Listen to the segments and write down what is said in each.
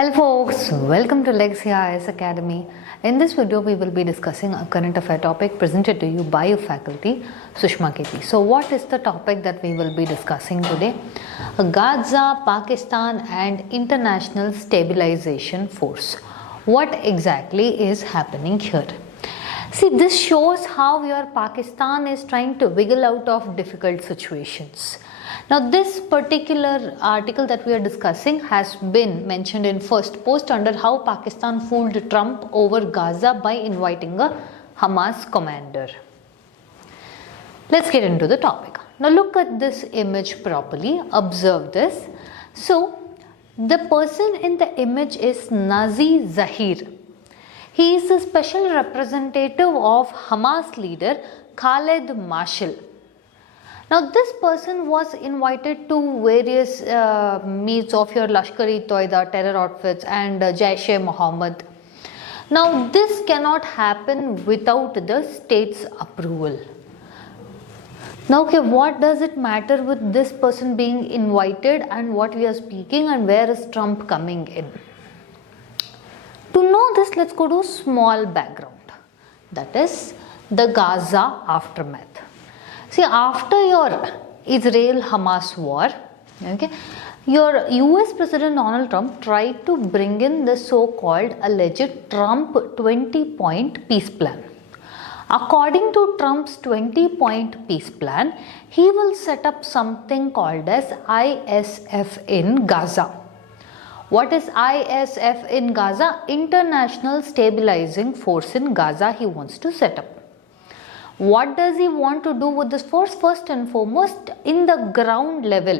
Hello folks, welcome to Legacy IAS Academy. In this video, we will be discussing a current affair topic presented to you by your faculty, Sushma KP. So what is the topic that we will be discussing today? Gaza, Pakistan and International Stabilization Force. What exactly is happening here? See, this shows how your Pakistan is trying to wiggle out of difficult situations. Now, this particular article that we are discussing has been mentioned in first post under how Pakistan fooled Trump over Gaza by inviting a Hamas commander. Let's get into the topic. Now, look at this image properly. Observe this. So, the person in the image is Nazi Zahir. He is a special representative of Hamas leader Khaled Mashal. Now, this person was invited to various meets of your Lashkar-e-Toiba terror outfits and Jaish-e-Mohammed. Now, this cannot happen without the state's approval. Now, okay, what does it matter with this person being invited and what we are speaking and where is Trump coming in? To know this, let's go to small background. That is the Gaza aftermath. See, after your Israel-Hamas war, okay, your US President Donald Trump tried to bring in the so-called alleged Trump 20-point peace plan. According to Trump's 20-point peace plan, he will set up something called as ISF in Gaza. What is ISF in Gaza? International Stabilizing Force in Gaza he wants to set up. What does he want to do with this force? First and foremost, in the ground level,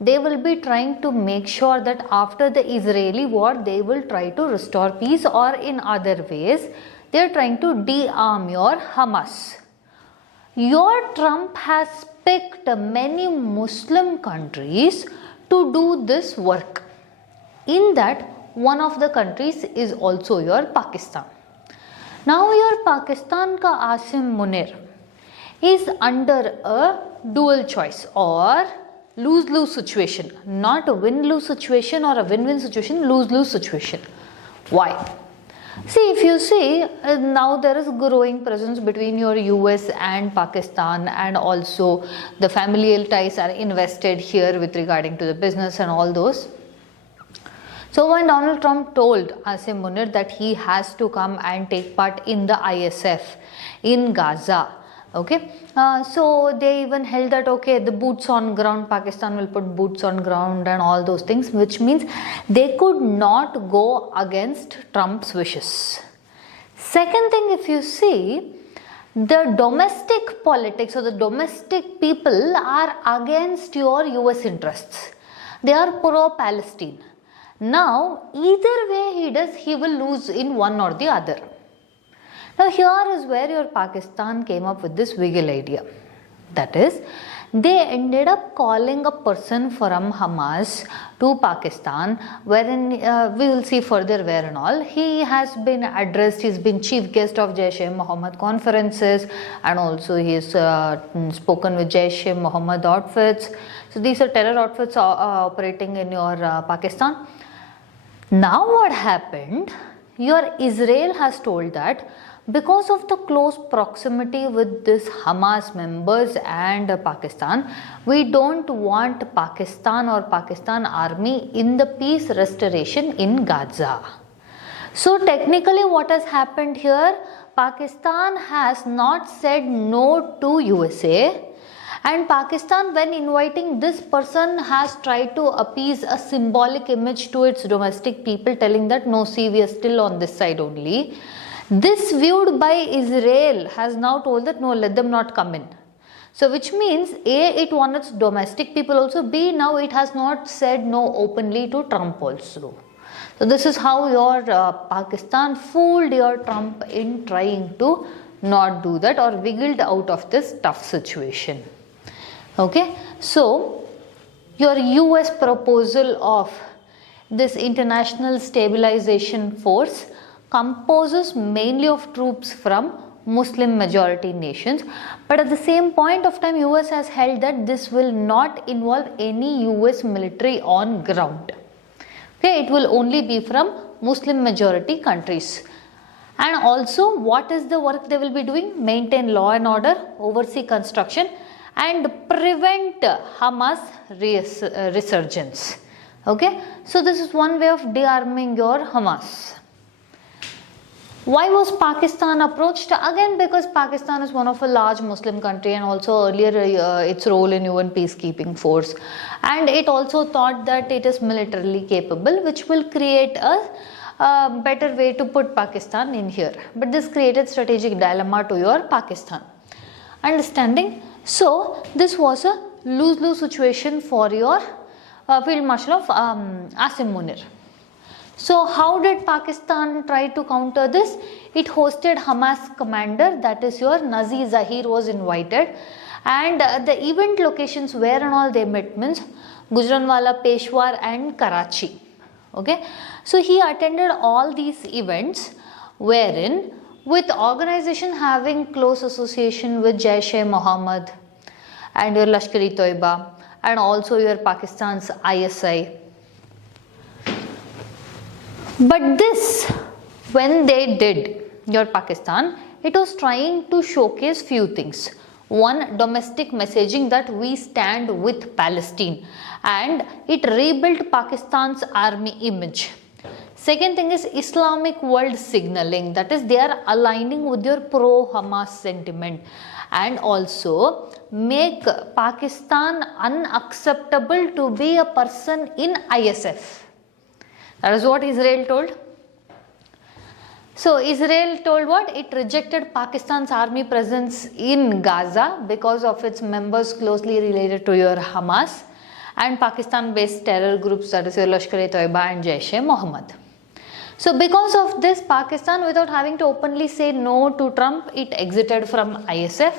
they will be trying to make sure that after the Israeli war, they will try to restore peace, or in other ways, they are trying to de-arm your Hamas. Your Trump has picked many Muslim countries to do this work. In that, one of the countries is also your Pakistan. Now your Pakistan ka Asim Munir is under a dual choice or lose-lose situation. Not a win-lose situation or a win-win situation, lose-lose situation. Why? See, if you see, now there is growing presence between your US and Pakistan, and also the familial ties are invested here with regarding to the business and all those. So when Donald Trump told Asim Munir that he has to come and take part in the ISF in Gaza, okay, so they even held that, okay, the boots on ground, Pakistan will put boots on ground and all those things, which means they could not go against Trump's wishes. Second thing, if you see, the domestic politics or the domestic people are against your US interests. They are pro-Palestine. Now, either way he does, he will lose in one or the other. Now, here is where your Pakistan came up with this wiggle idea. That is, they ended up calling a person from Hamas to Pakistan, wherein we will see further where and all. He has been addressed, he's been chief guest of Jaish-e-Mohammed conferences, and also he has spoken with Jaish-e-Mohammed outfits. So, these are terror outfits operating in your Pakistan. Now what happened, your Israel has told that because of the close proximity with this Hamas members and Pakistan, we don't want Pakistan or Pakistan army in the peace restoration in Gaza. So technically what has happened here, Pakistan has not said no to USA. And Pakistan, when inviting this person, has tried to appease a symbolic image to its domestic people, telling that no, see, we are still on this side only. This viewed by Israel has now told that no, let them not come in. So which means A, it won its domestic people also, B, now it has not said no openly to Trump also. So this is how your Pakistan fooled your Trump in trying to not do that or wiggled out of this tough situation. Okay, so your US proposal of this international stabilization force composes mainly of troops from Muslim majority nations, but at the same point of time US has held that this will not involve any US military on ground. Okay, it will only be from Muslim majority countries. And also, what is the work they will be doing? Maintain law and order, oversee construction, and prevent Hamas resurgence. Okay, so this is one way of de-arming your Hamas. Why was Pakistan approached? Again, because Pakistan is one of a large Muslim country, and also earlier its role in UN peacekeeping force, and it also thought that it is militarily capable, which will create a better way to put Pakistan in here. But this created strategic dilemma to your Pakistan. Understanding? So this was a lose-lose situation for your Field Marshal of Asim Munir. So how did Pakistan try to counter this? It hosted Hamas commander, that is your Nazi Zahir, was invited, and the event locations where and all they met means Gujranwala, Peshawar and Karachi. Okay, so he attended all these events wherein with organization having close association with Jaish-e-Mohammed and your Lashkar-e-Toiba and also your Pakistan's ISI. But this, when they did, your Pakistan, it was trying to showcase few things. One, domestic messaging that we stand with Palestine, and it rebuilt Pakistan's army image. Second thing is Islamic world signaling, that is they are aligning with your pro-Hamas sentiment, and also make Pakistan unacceptable to be a person in ISF. That is what Israel told. So Israel told what? It rejected Pakistan's army presence in Gaza because of its members closely related to your Hamas and Pakistan-based terror groups, that is your Lashkar-e-Toiba and Jaish-e-Mohammed. So because of this, Pakistan, without having to openly say no to Trump, it exited from ISF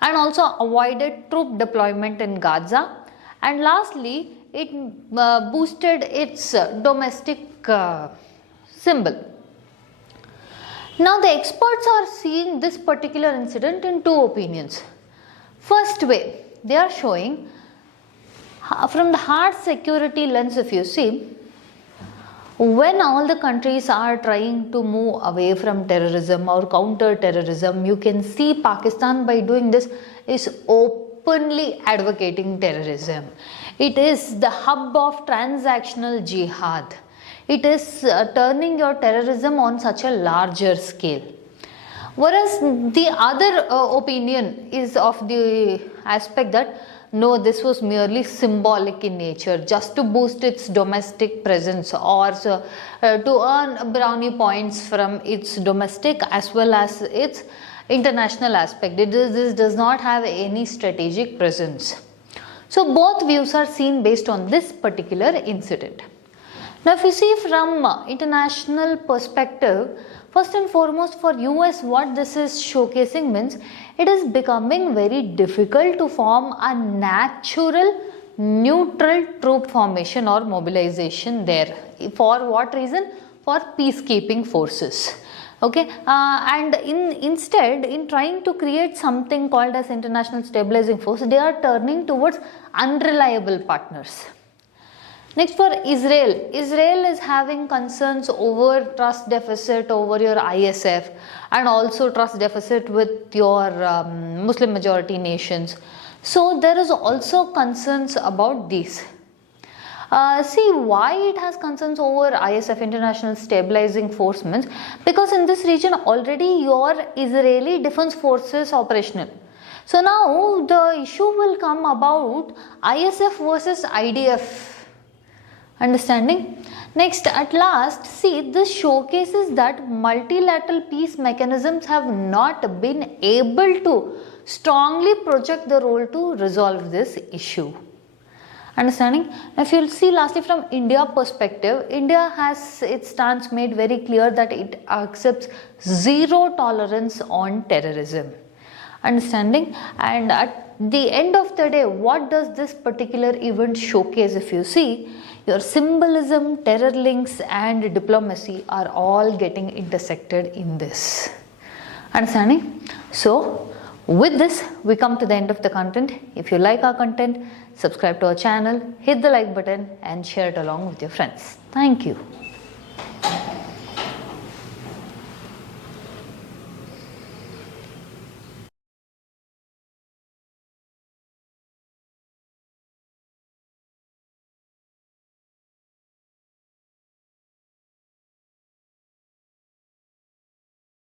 and also avoided troop deployment in Gaza. And lastly, it boosted its domestic symbol. Now the experts are seeing this particular incident in two opinions. First way, they are showing from the hard security lens, if you see, when all the countries are trying to move away from terrorism or counter terrorism, you can see Pakistan by doing this is openly advocating terrorism. It is the hub of transactional jihad. It is turning your terrorism on such a larger scale. Whereas the other opinion is of the aspect that no, this was merely symbolic in nature, just to boost its domestic presence or to earn brownie points from its domestic as well as its international aspect. This does not have any strategic presence. So both views are seen based on this particular incident. Now if you see from international perspective, first and foremost for US, what this is showcasing means it is becoming very difficult to form a natural neutral troop formation or mobilization there. For what reason? For peacekeeping forces. Okay, and instead in trying to create something called as international stabilizing force, they are turning towards unreliable partners. Next, for Israel, Israel is having concerns over trust deficit over your ISF and also trust deficit with your Muslim majority nations. So there is also concerns about these. See why it has concerns over ISF, International Stabilizing Force, means because in this region already your Israeli defense forces operational. So now the issue will come about ISF versus IDF. Understanding? Next, at last, see, this showcases that multilateral peace mechanisms have not been able to strongly project the role to resolve this issue. Understanding? If you'll see lastly from India perspective, India has its stance made very clear that it accepts zero tolerance on terrorism. Understanding? And at the end of the day, what does this particular event showcase? If you see, your symbolism, terror links and diplomacy are all getting intersected in this. Understanding? So, With this, we come to the end of the content. If you like our content, subscribe to our channel, hit the like button and share it along with your friends. Thank you.